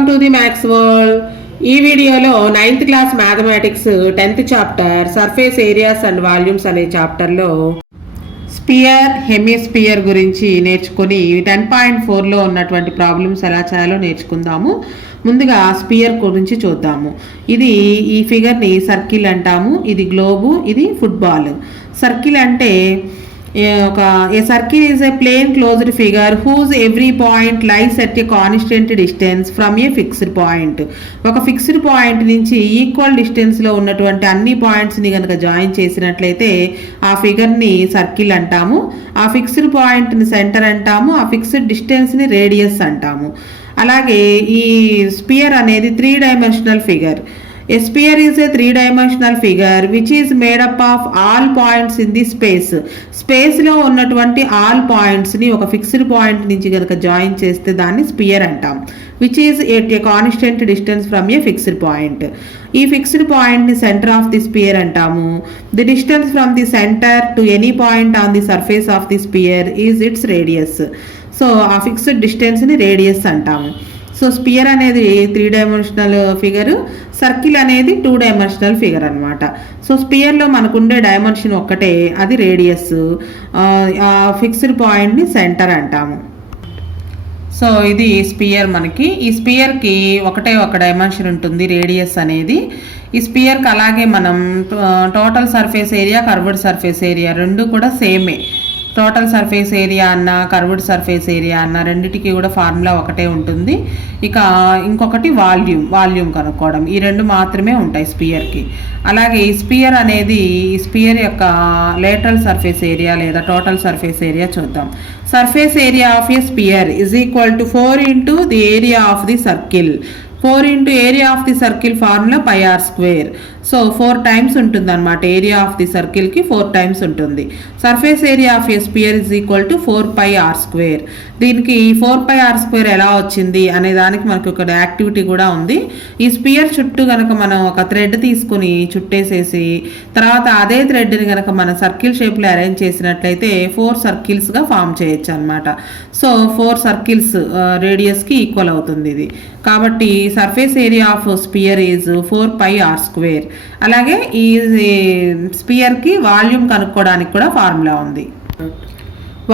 Welcome to the maths world. ఈ వీడియోలో 9th class mathematics 10th chapter surface areas and volumes అనే చాప్టర్లో spear hemisphere గురించి నేర్చుకొని 10.4లో ఉన్నటువంటి ప్రాబ్లమ్స్ ఎలా చేయాలో నేర్చుకుందాము. ముందుగా స్పియర్ గురించి చూద్దాము. ఇది ఈ ఫిగర్ని సర్కిల్ అంటాము. ఇది గ్లోబు, ఇది ఫుట్బాల్. సర్కిల్ అంటే a circle is a plane closed figure whose every point lies at a constant distance from a fixed point. ఒక ఫిక్స్డ్ పాయింట్ నుంచి ఈక్వల్ డిస్టెన్స్లో ఉన్నటువంటి అన్ని పాయింట్స్ని కనుక జాయిన్ చేసినట్లయితే ఆ ఫిగర్ని సర్కిల్ అంటాము. ఆ ఫిక్స్డ్ పాయింట్ని సెంటర్ అంటాము. ఆ ఫిక్స్డ్ డిస్టెన్స్ని రేడియస్ అంటాము. అలాగే ఈ స్పియర్ అనేది 3 dimensional figure. A sphere is a 3 dimensional figure which is made up of all points in the space. స్పేస్లో ఉన్నటువంటి ఆల్ పాయింట్స్ని ఒక ఫిక్స్డ్ పాయింట్ నుంచి కనుక జాయిన్ చేస్తే దాన్ని స్పియర్ అంటాం. Which is at a constant distance from A fixed point. ఈ ఫిక్స్డ్ పాయింట్ని సెంటర్ ఆఫ్ ది స్పియర్ అంటాము. The distance from the centre to any point on the surface of the spear is it's radius. So ఆ fixed డిస్టెన్స్ని radius అంటాము. So spear అనేది 3 dimensional figure, circle అనేది 2 dimensional figure అనమాట. So స్పియర్లో మనకు ఉండే dimension ఒక్కటే, అది రేడియస్. ఫిక్స్డ్ పాయింట్ని సెంటర్ అంటాము. సో ఇది స్పియర్. మనకి ఈ స్పియర్కి ఒకటే ఒక డైమెన్షన్ ఉంటుంది, రేడియస్ అనేది. ఈ స్పియర్కి అలాగే మనం total surface area, curved surface area రెండు కూడా సేమే. టోటల్ సర్ఫేస్ ఏరియా అన్న, కర్వ్డ్ సర్ఫేస్ ఏరియా అన్న రెండిటికి కూడా ఫార్ములా ఒకటే ఉంటుంది. ఇక ఇంకొకటి వాల్యూమ్ కనుక్కోవడం. ఈ రెండు మాత్రమే ఉంటాయి స్పియర్కి. అలాగే ఈ స్పియర్ అనేది ఈ స్పియర్ యొక్క లేటరల్ సర్ఫేస్ ఏరియా లేదా టోటల్ సర్ఫేస్ ఏరియా చూద్దాం. Surface area of A spear is equal to 4 into the area of the circle. 4 into area of the circle formula πr². So 4 times ఉంటుంది అనమాట. Area of the సర్కిల్కి 4 times ఉంటుంది. Surface area of A spear is equal to 4πr². దీనికి 4πr² ఎలా వచ్చింది అనే దానికి మనకు ఒక యాక్టివిటీ కూడా ఉంది. ఈ స్పియర్ చుట్టూ కనుక మనం ఒక థ్రెడ్ తీసుకుని చుట్టేసేసి తర్వాత అదే థ్రెడ్ని కనుక మనం సర్కిల్ షేప్లో అరేంజ్ చేసినట్లయితే 4 సర్కిల్స్గా ఫామ్ చేయొచ్చు అనమాట. సో 4 సర్కిల్స్ రేడియస్కి ఈక్వల్ అవుతుంది ఇది. కాబట్టి surface area of sphere is 4πr². అలాగే ఈ స్పియర్కి వాల్యూమ్ కనుక్కోవడానికి కూడా ఫార్ములా ఉంది.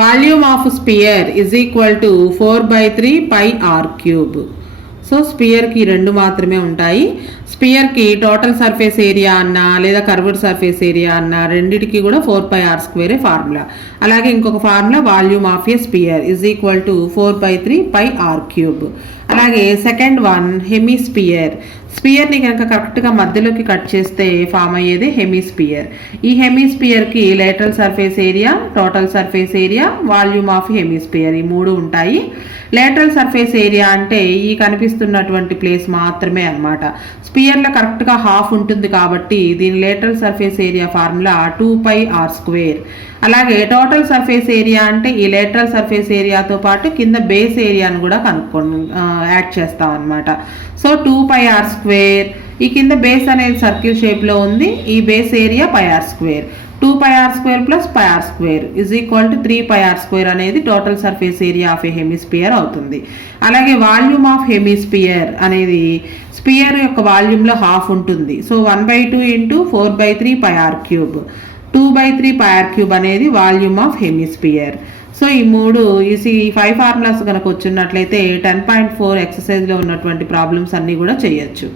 Volume of sphere is equal to 4/3πr³. So స్పియర్కి రెండు మాత్రమే ఉంటాయి. స్పియర్కి టోటల్ సర్ఫేస్ ఏరియా అన్న లేదా కర్వ్డ్ సర్ఫేస్ ఏరియా అన్న రెండిటికి కూడా 4πr² ఫార్ములా. అలాగే ఇంకొక formula volume of A spear is equal to 4/3πr³. అలాగే సెకండ్ వన్ హెమిస్పియర్. స్పియర్ని కనుక కరెక్ట్గా మధ్యలోకి కట్ చేస్తే ఫామ్ అయ్యేది హెమిస్పియర్. ఈ హెమిస్పియర్కి lateral surface area, total surface area, volume of hemisphere ఈ మూడు ఉంటాయి. లేటరల్ సర్ఫేస్ ఏరియా అంటే ఈ కనిపిస్తున్నటువంటి ప్లేస్ మాత్రమే అనమాట. స్పియర్లో కరెక్ట్గా హాఫ్ ఉంటుంది కాబట్టి దీని lateral surface area formula 2πr². అలాగే టోటల్ సర్ఫేస్ ఏరియా అంటే ఈ లేటరల్ సర్ఫేస్ ఏరియాతో పాటు కింద బేస్ ఏరియాను కూడా యాడ్ చేస్తాం అనమాట. So 2πr². ఈ కింద బేస్ అనేది సర్కిల్ షేప్లో ఉంది. ఈ base area πr². 2πr² + πr² is equal to 3πr² అనేది total surface area of a hemisphere అవుతుంది. అలాగే వాల్యూమ్ ఆఫ్ హెమిస్పియర్ అనేది స్పియర్ యొక్క వాల్యూమ్లో హాఫ్ ఉంటుంది. So 1/2 into 4/3πr³. 2/3πr³ అనేది వాల్యూమ్ ఆఫ్ హెమిస్పియర్. సో ఈ 5 ఫార్ములాస్ కనుక వచ్చినట్లయితే 10.4 ఎక్సర్సైజ్లో ఉన్నటువంటి ప్రాబ్లమ్స్ అన్నీ కూడా చేయొచ్చు.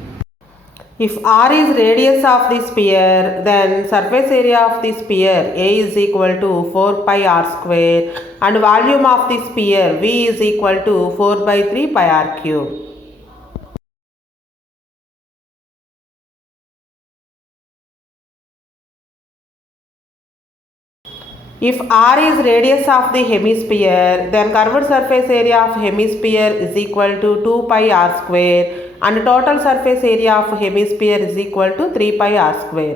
If r is radius of the sphere, then surface area of the sphere A is equal to 4πr² and volume of the sphere V is equal to 4/3πr³. If r is radius of the hemisphere, then curved surface area of hemisphere is equal to 2πr² and total surface area of hemisphere is equal to 3πr².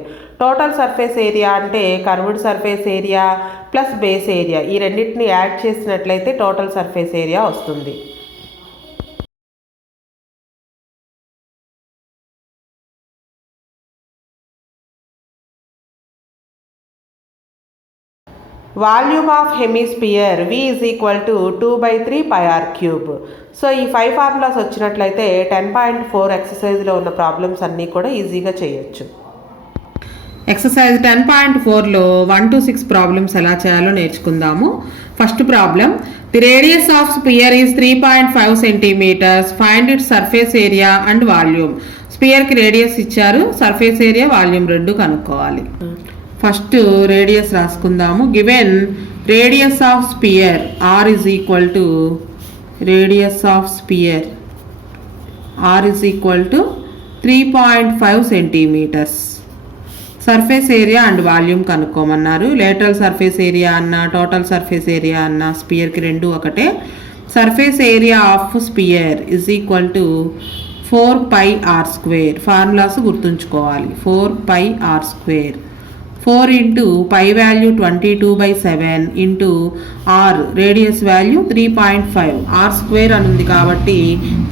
Total surface area అంటే curved surface area plus base area ఈ రెండింటిని add చేసినట్లయితే total surface area వస్తుంది. Volume of hemisphere V is equal to 2/3 πr³. So ఈ 5 formulas వచ్చినట్లయితే 10.4 ఎక్సర్సైజ్లో ఉన్న problems అన్నీ కూడా ఈజీగా చేయొచ్చు. ఎక్సర్సైజ్ 10.4లో 1 to 6 ప్రాబ్లమ్స్ ఎలా చేయాలో నేర్చుకుందాము. First problem, the radius of sphere is 3.5 centimetres, find its surface area and volume. స్పియర్కి రేడియస్ ఇచ్చారు, సర్ఫేస్ ఏరియా వాల్యూమ్ రెండు కనుక్కోవాలి. ఫస్ట్ రేడియస్ రాసుకుందాము. Given radius of sphere R is equal to radius of sphere R is equal to 3.5 centimetres. Surface area and volume కనుక్కోమన్నారు. Lateral surface area అన్న total surface area అన్న స్పియర్కి రెండు ఒకటే. Surface area of sphere is equal to 4πr². Formulas గుర్తుంచుకోవాలి. 4πr². 4 into pi value 22/7 into R radius value 3.5 R² అని ఉంది కాబట్టి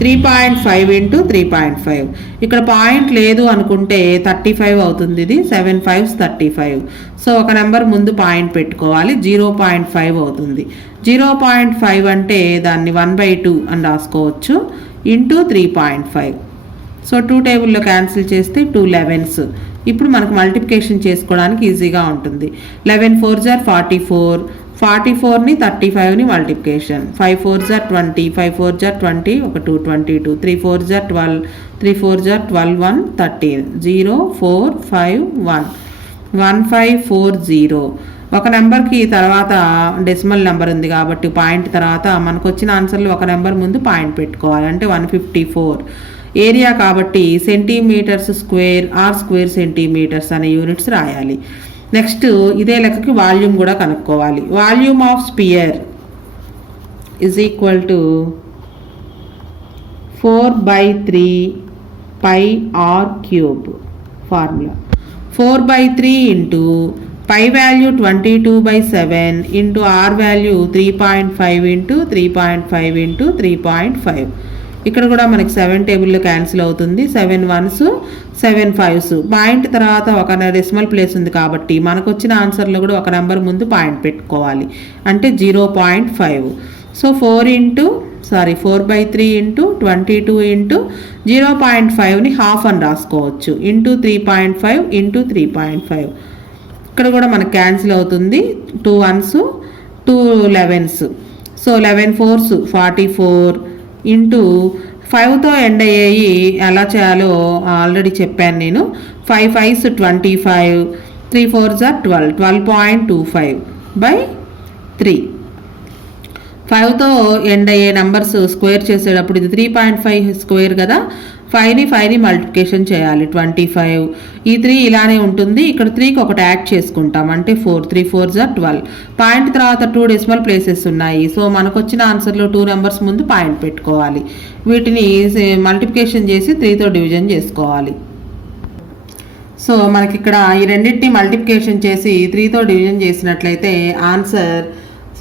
3.5 ఇంటూ 3.5. ఇక్కడ పాయింట్ లేదు అనుకుంటే 35 అవుతుంది. ఇది 7 5s 35. సో ఒక నెంబర్ ముందు పాయింట్ పెట్టుకోవాలి. 0.5 అవుతుంది. 0.5 అంటే దాన్ని 1/2 అని రాసుకోవచ్చు ఇంటూ 3.5. సో 2 టేబుల్లో క్యాన్సిల్ చేస్తే 2 11s. ఇప్పుడు మనకు మల్టిప్లికేషన్ చేసుకోవడానికి ఈజీగా ఉంటుంది. 11 4s are 44. 44ని 35ని multiplication. 5 4s are 20. 5 4s are 20. ఒక 2 22. 3 4s are 12. 3 4s are 12 1 13. 0 4 5 1 1 5 4 0. ఒక నెంబర్కి తర్వాత డెసిమల్ నెంబర్ ఉంది కాబట్టి పాయింట్ తర్వాత మనకు వచ్చిన ఆన్సర్లో ఒక నెంబర్ ముందు పాయింట్ పెట్టుకోవాలి. అంటే 154. ఏరియా కాబట్టి సెంటీమీటర్స్ స్క్వేర్ R² సెంటీమీటర్స్ అనే యూనిట్స్ రాయాలి. నెక్స్ట్ ఇదే లెక్కకి వాల్యూమ్ కూడా కనుక్కోవాలి. Volume of sphere is equal to 4/3 πr³ formula. 4/3 into pi value 22/7 into R value 3.5 into 3.5 into 3.5. ఇక్కడ కూడా మనకి 7 టేబుల్లో క్యాన్సిల్ అవుతుంది. 7 1s 7 5s. పాయింట్ తర్వాత ఒక డెసిమల్ ప్లేస్ ఉంది కాబట్టి మనకు వచ్చిన ఆన్సర్లో కూడా ఒక నెంబర్ ముందు పాయింట్ పెట్టుకోవాలి. అంటే 0.5. సో 4/3 ఇంటూ 22 ఇంటూ 0.5ని హాఫ్ అని రాసుకోవచ్చు ఇంటూ 3.5 ఇంటూ 3.5. ఇక్కడ కూడా మనకు క్యాన్సిల్ అవుతుంది. 2 1s 2 11s. So 11 4s 44 into 5తో end అయ్యేవి ఎలా చేయాలో ఆల్రెడీ చెప్పాను నేను. 5 5s 25. 3 4s are 12. 12.25/3. 5తో ఎండ్ అయ్యే నెంబర్స్ స్క్వేర్ చేసేటప్పుడు ఇది 3.5 స్క్వేర్ కదా. 5ని మల్టిప్లికేషన్ చేయాలి. 25. ఈ 3 ఇలానే ఉంటుంది. ఇక్కడ 3కి ఒకటి యాడ్ చేసుకుంటాం అంటే 4. 3 4s are 12. పాయింట్ తర్వాత 2 డెసిమల్ ప్లేసెస్ ఉన్నాయి. సో మనకు వచ్చిన ఆన్సర్లో 2 నెంబర్స్ ముందు పాయింట్ పెట్టుకోవాలి. వీటిని మల్టిప్లికేషన్ చేసి 3తో డివిజన్ చేసుకోవాలి. సో మనకి ఇక్కడ ఈ రెండింటిని మల్టిప్లికేషన్ చేసి 3తో డివిజన్ చేసినట్లయితే answer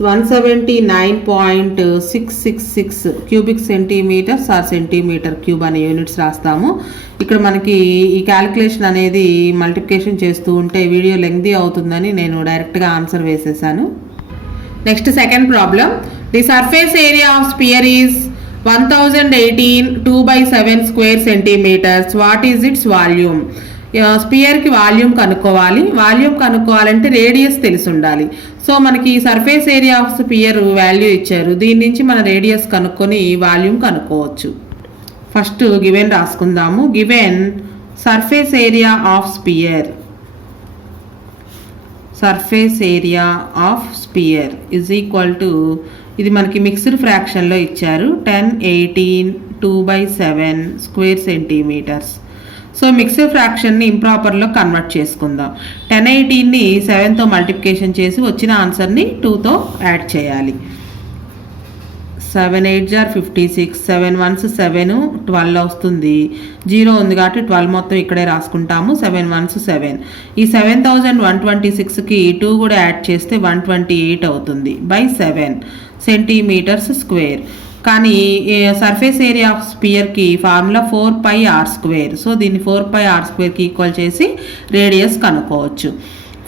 179.666 cubic centimetres or centimetre cube అనే యూనిట్స్ రాస్తాము. ఇక్కడ మనకి ఈ క్యాలిక్యులేషన్ అనేది మల్టిప్లికేషన్ చేస్తూ ఉంటే వీడియో లెంగ్తీ అవుతుందని నేను డైరెక్ట్గా ఆన్సర్ వేసేసాను. Next second problem, the surface area of sphere is 1018 2/7 square centimetres. What is its volume? స్పియర్కి వాల్యూమ్ కనుక్కోవాలి. వాల్యూమ్ కనుక్కోవాలంటే రేడియస్ తెలిసి ఉండాలి. సో మనకి surface area of sphere value ఇచ్చారు. దీని నుంచి మన రేడియస్ కనుక్కొని వాల్యూమ్ కనుక్కోవచ్చు. ఫస్ట్ గివెన్ రాసుకుందాము. Given surface area of sphere is equal to, ఇది మనకి మిక్స్డ్ ఫ్రాక్షన్లో ఇచ్చారు, 10 18 2/7 స్క్వేర్ సెంటీమీటర్స్. సో మిక్స్డ్ ఫ్రాక్షన్ని ఇంప్రాపర్లో కన్వర్ట్ చేసుకుందాం. 10 18ని 7తో మల్టిప్లికేషన్ చేసి వచ్చిన ఆన్సర్ని 2తో యాడ్ చేయాలి. 7 8s are 56. 7 1s 7 12 వస్తుంది. 0 ఉంది కాబట్టి 12 మొత్తం ఇక్కడే రాసుకుంటాము. 7 1s 7. ఈ 7126కి 2 కూడా యాడ్ చేస్తే 128 అవుతుంది /7 సెంటీమీటర్స్ స్క్వేర్. కానీ సర్ఫేస్ ఏరియా ఆఫ్ స్పియర్కి ఫార్ములా 4πr². సో దీన్ని 4πr²కి ఈక్వల్ చేసి రేడియస్ కనుక్కోవచ్చు.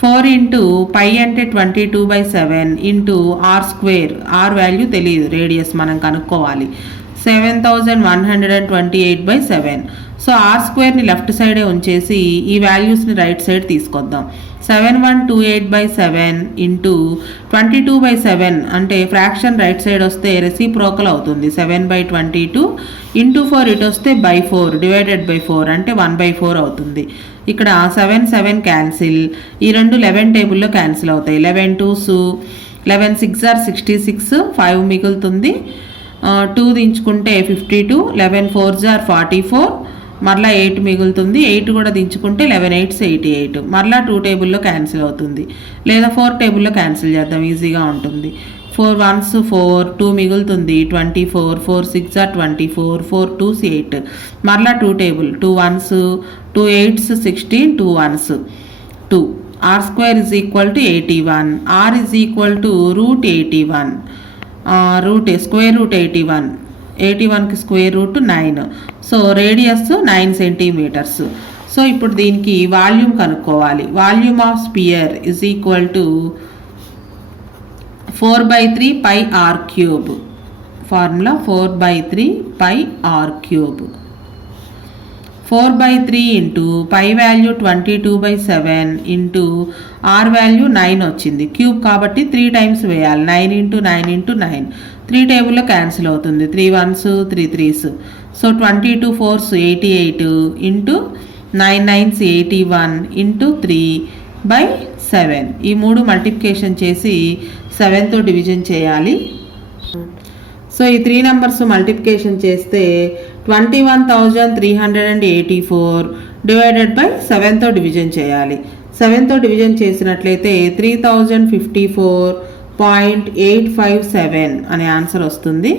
4 ఇంటూ పై అంటే 22/7 into R square, R value తెలియదు, రేడియస్ మనం కనుక్కోవాలి. 7128/7. సో ఆర్ స్క్వేర్ని లెఫ్ట్ సైడే ఉంచేసి ఈ వాల్యూస్ని రైట్ సైడ్ తీసుకొద్దాం. 7128/7 ఇంటూ 22/7 అంటే ఫ్రాక్షన్ రైట్ సైడ్ వస్తే రెసిప్రోకల్ అవుతుంది. 7/22 ఇంటూ 4 ఇటు వస్తే బై 4 డివైడెడ్ బై 4 అంటే 1/4 అవుతుంది. ఇక్కడ 7 క్యాన్సిల్, ఈ రెండు 11 టేబుల్లో క్యాన్సిల్ అవుతాయి. 11 2s 11 6 are 66, 5 మిగులుతుంది. 2 దించుకుంటే 52, 11 4s are 44, మరలా 8 మిగులుతుంది. 8 కూడా దించుకుంటే 11 8s 88, మరలా 2 టేబుల్లో క్యాన్సిల్ అవుతుంది. లేదా 4 టేబుల్లో క్యాన్సిల్ చేద్దాం, ఈజీగా ఉంటుంది. 4 1s 4, 2 మిగులుతుంది 24, 4 6 are 24, 4 2s 8, మరలా 2 table, 2 1s 2 8s 16, 2 1s 2. r square is equal to 81. r is equal to root 81. Square root 81. 81కి square root 9. So radius 9 centimetres. So ఇప్పుడు దీనికి వాల్యూమ్ కనుక్కోవాలి. Volume of sphere is equal to 4/3 pi r cube. Formula 4/3 pi r cube. 4/3 into pi value 22/7 into R value 9 వచ్చింది. Cube కాబట్టి 3 times వేయాలి. 9 into 9 into 9, 3 టేబుల్లో cancel అవుతుంది. 3 1s 3 3s. So 22 4s 88 into 9 9s 81 into 3/7. ఈ 3 multiplication చేసి 7తో division చేయాలి. So ఈ 3 numbers multiplication చేస్తే 21,384 డివైడెడ్ బై 7తో డివిజన్ చేయాలి. 7తో డివిజన్ చేసినట్లయితే 3054.857 అనే ఆన్సర్ వస్తుంది.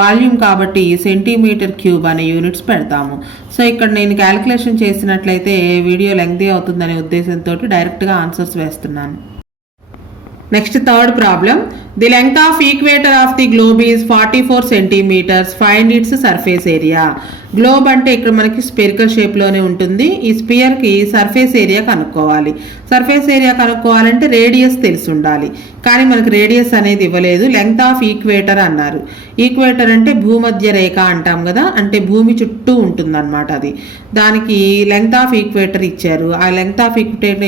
వాల్యూమ్ కాబట్టి సెంటీమీటర్ క్యూబ్ అనే యూనిట్స్ పెడతాము. సో ఇక్కడ నేను క్యాలిక్యులేషన్ చేసినట్లయితే వీడియో లెంగ్తీ అవుతుందనే ఉద్దేశంతో డైరెక్ట్గా ఆన్సర్స్ వేస్తున్నాను. Next third problem. The length of equator of the globe is 44 centimetres. Find its surface area. Globe అంటే ఇక్కడ మనకి స్పెరికల్ షేప్లోనే ఉంటుంది. ఈ స్పియర్కి సర్ఫేస్ ఏరియా కనుక్కోవాలి. సర్ఫేస్ ఏరియా కనుక్కోవాలంటే రేడియస్ తెలిసి ఉండాలి, కానీ మనకు రేడియస్ అనేది ఇవ్వలేదు. లెంగ్త్ ఆఫ్ ఈక్వేటర్ అన్నారు. ఈక్వేటర్ అంటే భూమధ్య రేఖ అంటాం కదా, అంటే భూమి చుట్టూ ఉంటుందన్నమాట అది. దానికి లెంగ్త్ ఆఫ్ ఈక్వేటర్ ఇచ్చారు. ఆ లెంగ్త్ ఆఫ్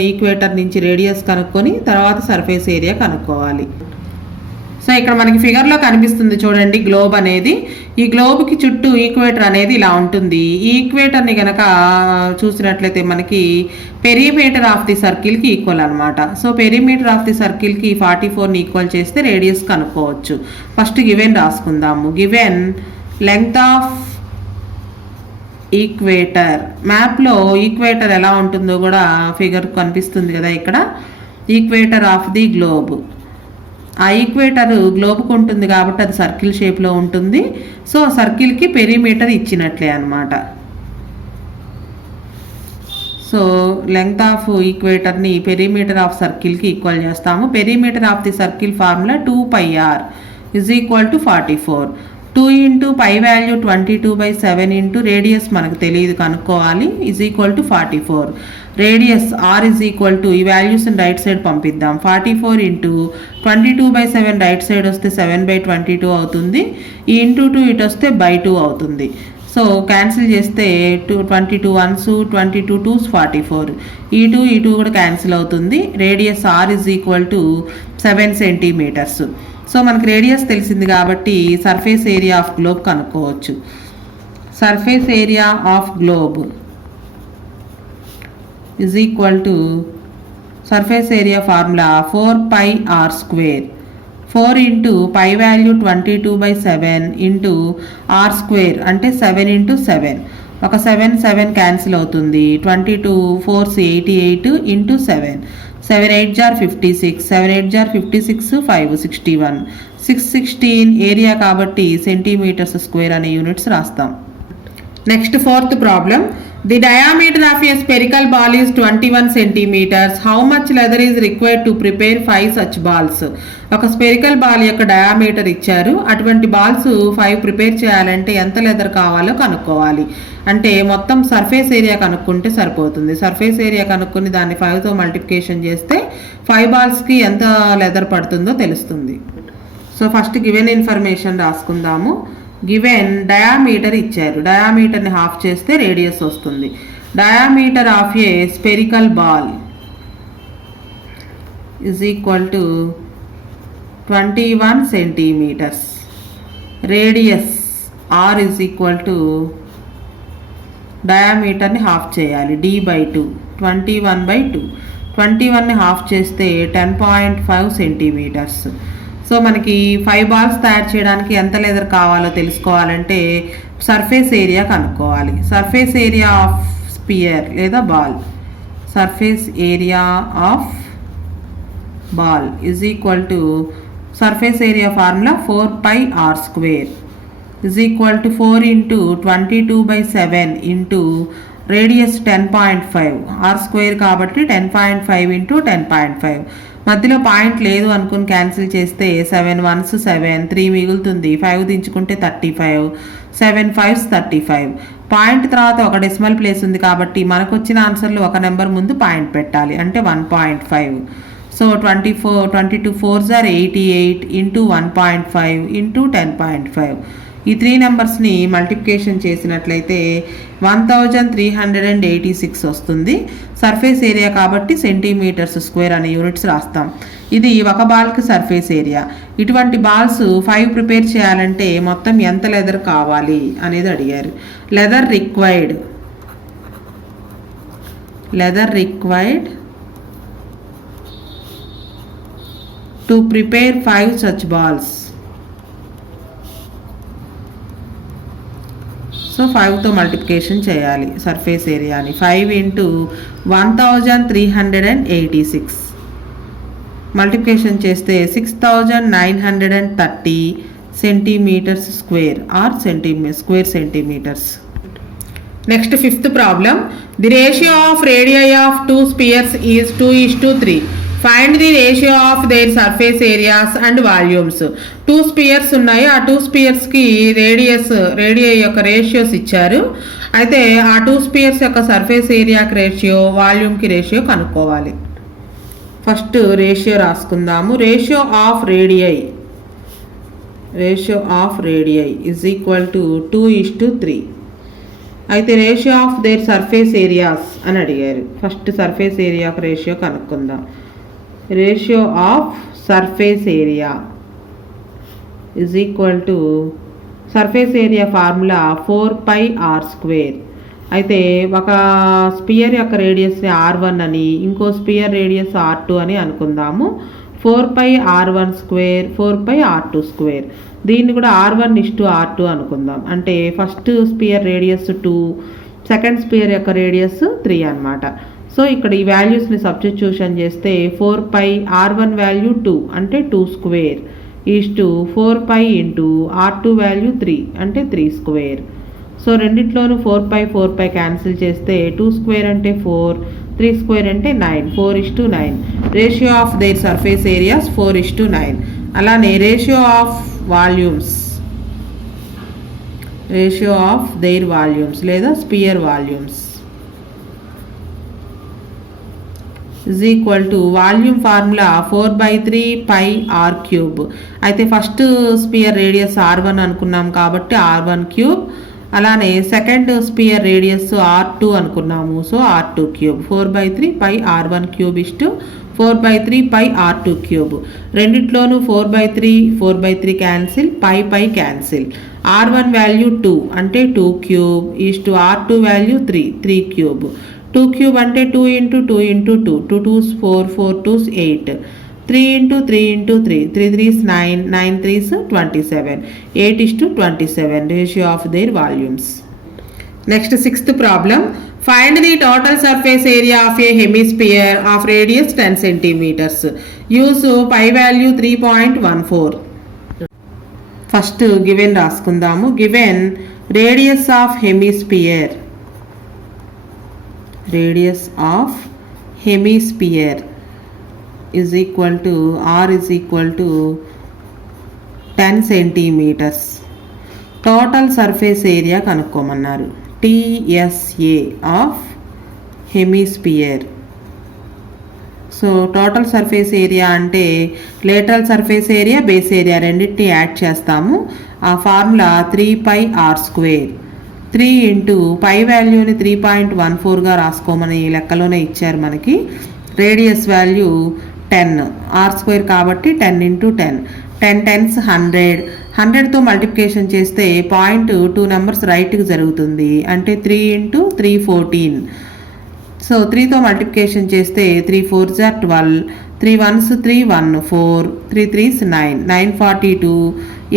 ఈక్వేటర్ నుంచి రేడియస్ కనుక్కొని తర్వాత సర్ఫేస్ ఏరియా కనుక్కోవాలి. సో ఇక్కడ మనకి ఫిగర్లో కనిపిస్తుంది చూడండి గ్లోబ్ అనేది. ఈ గ్లోబ్కి చుట్టూ ఈక్వేటర్ అనేది ఇలా ఉంటుంది. ఈ ఈక్వేటర్ని కనుక చూసినట్లయితే మనకి పెరిమీటర్ ఆఫ్ ది సర్కిల్కి ఈక్వల్ అనమాట. సో పెరిమీటర్ ఆఫ్ ది సర్కిల్కి 44ని ఈక్వల్ చేస్తే రేడియస్ కనుక్కోవచ్చు. ఫస్ట్ గివెన్ రాసుకుందాము. Given length of equator. మ్యాప్లో ఈక్వేటర్ ఎలా ఉంటుందో కూడా ఫిగర్ కనిపిస్తుంది కదా ఇక్కడ. Equator of the globe. ఆ ఈక్వేటర్ గ్లోబ్కి ఉంటుంది కాబట్టి అది సర్కిల్ షేప్లో ఉంటుంది. సో సర్కిల్కి పెరిమీటర్ ఇచ్చినట్లే అనమాట. సో లెంగ్త్ ఆఫ్ ఈక్వేటర్ని పెరిమీటర్ ఆఫ్ సర్కిల్కి ఈక్వల్ చేస్తాము. Perimeter of the circle formula 2πr is equal to 44. 2 into pi value 22/7 into radius మనకు తెలియదు కనుక్కోవాలి. Is equal to 44. Radius R is equal to ఈ వాల్యూస్ని రైట్ సైడ్ పంపిద్దాం. 44 ఇంటూ 22/7 రైట్ సైడ్ వస్తే 7/22 అవుతుంది. ఈ ఇంటూ 2 ఇటు వస్తే బై 2 అవుతుంది. సో క్యాన్సిల్ చేస్తే 22 1s 22 2s 44. ఈ 2 కూడా క్యాన్సిల్ అవుతుంది. Radius R is equal to 7 centimetres. So మనకు రేడియస్ తెలిసింది కాబట్టి సర్ఫేస్ ఏరియా ఆఫ్ గ్లోబ్ కనుక్కోవచ్చు. Surface area of globe is equal to surface area formula 4πr². 4 into pi value 22/7 into r square అంటే 7 into 7. ఒక 7 cancel అవుతుంది. 22 4s 88 into 7. 7 8 jar 56. 7 8 jar 56 5 61. 6 16 area కాబట్టి centimetres square అనే units రాస్తాం. Next, fourth problem. The diameter of a spherical ball is 21 centimeters. How much leather is required to prepare 5 such balls? ఒక spherical ball యొక్క diameter ఇచ్చారు. అటువంటి balls 5 prepare చేయాలంటే ఎంత leather కావాలో కనుక్కోవాలి. అంటే మొత్తం సర్ఫేస్ ఏరియా కనుక్కుంటే సరిపోతుంది. సర్ఫేస్ ఏరియా కనుక్కొని దాన్ని 5తో మల్టిప్లికేషన్ చేస్తే 5 బాల్స్కి ఎంత లెదర్ పడుతుందో తెలుస్తుంది. సో ఫస్ట్ గివెన్ ఇన్ఫర్మేషన్ రాసుకుందాము. గివెన్ డయామీటర్ ఇచ్చారు. డయామీటర్ని హాఫ్ చేస్తే రేడియస్ వస్తుంది. Diameter of a spherical ball is equal to 21 centimetres. Radius R is equal to డయామీటర్ని హాఫ్ చేయాలి, d/2, 21/2. 21ని హాఫ్ చేస్తే 10.5 సెంటీమీటర్స్. సో మనకి 5 బాల్స్ తయారు చేయడానికి ఎంత లెదర్ కావాలో తెలుసుకోవాలంటే సర్ఫేస్ ఏరియా కనుక్కోవాలి. సర్ఫేస్ ఏరియా ఆఫ్ స్పియర్ లేదా ball, surface area of ball is equal to surface area formula 4πr² is equal to 4 × 22/7 into radius 10.5, r² కాబట్టి 10.5 × 10.5. మధ్యలో పాయింట్ లేదు అనుకుని క్యాన్సిల్ చేస్తే 7 1s 7, 3 మిగులుతుంది. 5 దించుకుంటే 35, 7 5s 35. పాయింట్ తర్వాత ఒక డెసిమల్ ప్లేస్ ఉంది కాబట్టి మనకు వచ్చిన ఆన్సర్లో ఒక నెంబర్ ముందు పాయింట్ పెట్టాలి, అంటే 1.5. So 22 4s are 88 into 1.5 into 10.5. ఈ 3 నెంబర్స్ని మల్టిప్లికేషన్ చేసినట్లయితే 1386 వస్తుంది. సర్ఫేస్ ఏరియా కాబట్టి సెంటీమీటర్స్ స్క్వేర్ అనే యూనిట్స్ రాస్తాం. ఇది ఒక బాల్కి సర్ఫేస్ ఏరియా. ఇటువంటి బాల్స్ 5 ప్రిపేర్ చేయాలంటే మొత్తం ఎంత లెదర్ కావాలి అనేది అడిగారు. Leather required to prepare 5 such balls. So 5తో మల్టిప్లికేషన్ చేయాలి సర్ఫేస్ ఏరియాని. 5 × 1386 మల్టిప్లికేషన్ చేస్తే 6930 centimetres square or square centimetres. Next fifth problem. The ratio of radii of 2 spheres is 2:3. Find the ratio of their surface areas and volumes. 2 spheres ఉన్నాయి. ఆ 2 స్పియర్స్కి radii యొక్క ratios ఇచ్చారు. అయితే ఆ 2 స్పియర్స్ యొక్క సర్ఫేస్ ఏరియాకి రేషియో, వాల్యూమ్కి రేషియో కనుక్కోవాలి. ఫస్ట్ రేషియో రాసుకుందాము. Ratio of radii is equal to 2:3. అయితే ratio of their surface areas అని అడిగారు. ఫస్ట్ సర్ఫేస్ ఏరియాకి రేషియో కనుక్కుందాం. Ratio of surface area is equal to surface area formula 4πr². అయితే ఒక స్పియర్ యొక్క రేడియస్ని r1 అని, ఇంకో స్పియర్ రేడియస్ r2 అని అనుకుందాము. 4πr1², 4πr2². దీన్ని కూడా r1:r2 అనుకుందాం. అంటే first sphere radius 2, second sphere యొక్క రేడియస్ 3 అనమాట. సో ఇక్కడ ఈ వాల్యూస్ని సబ్స్టిట్యూషన్ చేస్తే 4πr1 వాల్యూ 2 అంటే 2² ఈజ్ టు 4π × r2 వాల్యూ 3 అంటే 3². సో రెండిట్లోనూ 4π క్యాన్సిల్ చేస్తే 2² అంటే 4, 3² అంటే 9, 4:9. Ratio of their surface areas 4:9. అలానే రేషియో ఆఫ్ దేర్ వాల్యూమ్స్ లేదా sphere volumes is equal to volume formula 4/3πr³. అయితే ఫస్ట్ స్పియర్ రేడియస్ r1 అనుకున్నాం కాబట్టి r1³. అలానే సెకండ్ స్పియర్ రేడియస్ r2 అనుకున్నాము, so r2³. 4/3πr1³ is to 4/3πr2³. రెండిట్లోనూ 4/3 cancel, పై cancel. r1 value 2 అంటే 2³ is to r2 value 3³ 2³ అంటే 2 × 2 × 2, 2 2s 4, 4 2s 8, 3 × 3 × 3, 3 3s 9, 9 3s 27, 8:27. Ratio of their volumes. Next sixth problem. Find the total surface area of a hemisphere of radius 10 centimetres. Use pi value 3.14. First given రాసుకుందాము. Given radius of hemisphere, radius of hemisphere is equal to r is equal to 10 centimeters. Total surface area కనుక్కోమన్నారు. TSA of hemisphere. So total surface area అంటే lateral surface area, base area రెండింటిని add చేస్తాము. ఆ formula 3πr². 3 into pi వాల్యూని 3.14గా రాసుకోమని లెక్కలోనే ఇచ్చారు మనకి. Radius value 10, r² కాబట్టి 10 into 10, 10 10s 100. 100తో multiplication చేస్తే పాయింట్ 2 నెంబర్స్ రైట్కి జరుగుతుంది, అంటే 3 ఇంటూ 3 14. సో 3తో మల్టిప్లికేషన్ చేస్తే 3 4s 12, 3 1s 3 1 4, 3 3s 9, 942.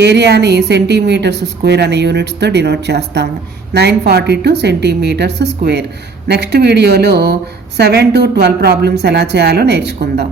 ఏరియాని సెంటీమీటర్స్ స్క్వేర్ అనే యూనిట్స్తో డినోట్ చేస్తాము. 942 సెంటీమీటర్స్ స్క్వేర్. నెక్స్ట్ వీడియోలో 7 to 12 ప్రాబ్లమ్స్ ఎలా చేయాలో నేర్చుకుందాం.